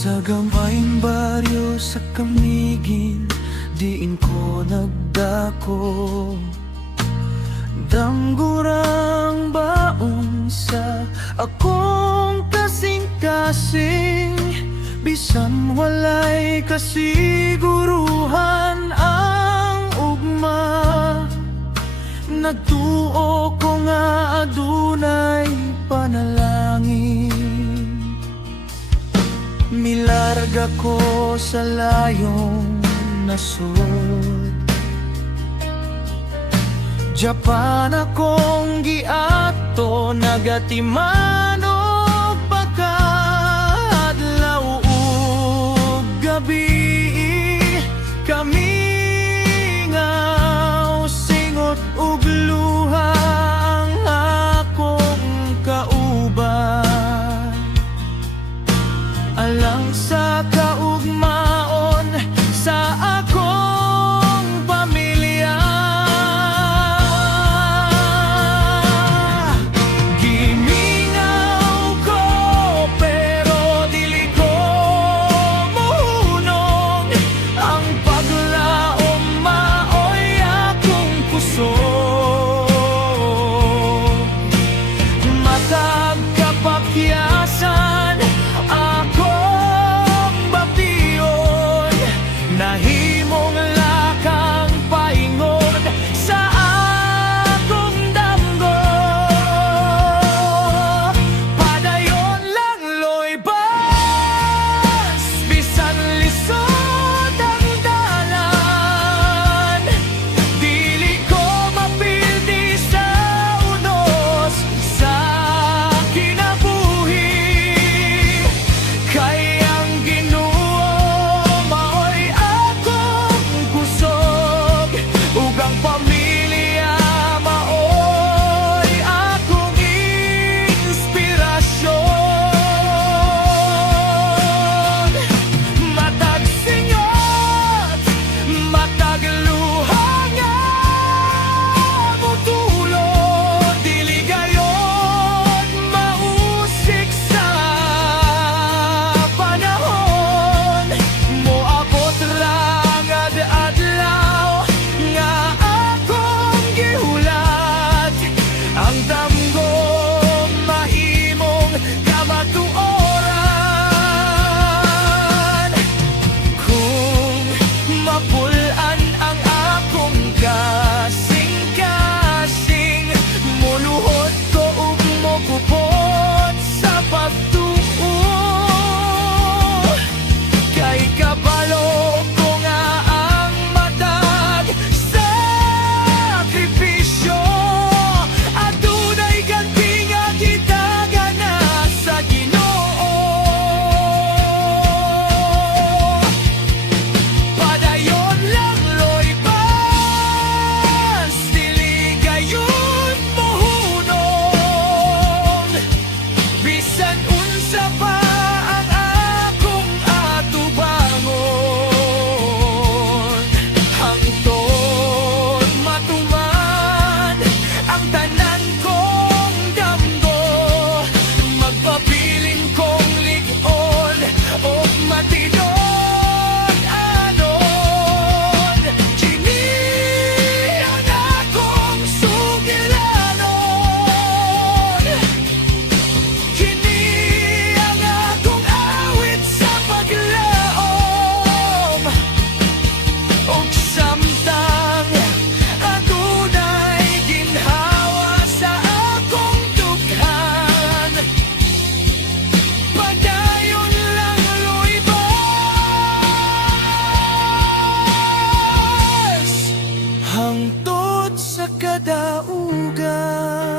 Sa gamayng baryo sa Kamigin, diin ko nagdako. Damgurang baon sa akong kasing-kasing, bisan walay kasiguruhan ang ugma. Nagtuo ko nga adunay panalangin, milarga ko sa layong nasod. Japan akong giato, nagatimano pagkadlaw ug gabi. Kami ngaw singot ug luha ang akong kauban, alang sa kaugmaon sa akong pamilya. Gimingaw ko pero dili ko mohunong, ang paglaom maoy akong kusog. Matag kapakyasan akong bapiyon, nahimong lakang paingon sa akong damgo. Padayon lang loybas, bisan lisod ang dalan. Dili ko mapildi sa unos sa kinabuhi, kay ang Ginoo maoy akong kusog, ug ang pamilya maoy akong inspirasyon. Matag singot, matag luha nga motulog, dili gayon mausik sa panahon. Moabot rangad adlaw nga akong gihulat, ang damgo mahimong kamatuoran. Kung mapulan ang akong kasing-kasing, muluhod ko ug mokupot sa pagtuo, kay kabalo ko nga ang matag sakripisyo. Adunay ganti nga gitagana sa Ginoo. Padayon lang loybas, dili gayon mohunong, bisan unsa pa ang akong atubangon. Hangtod matuman ang tanan kong damgo, magpabilin kong lig-on o matidon anon. Kini ang akong sugilanon, kini ang akong awit sa paglaom. Og samtang adunay ginhawa sa akong dughan, padayon lang luybas, hangtod sa kadaugan.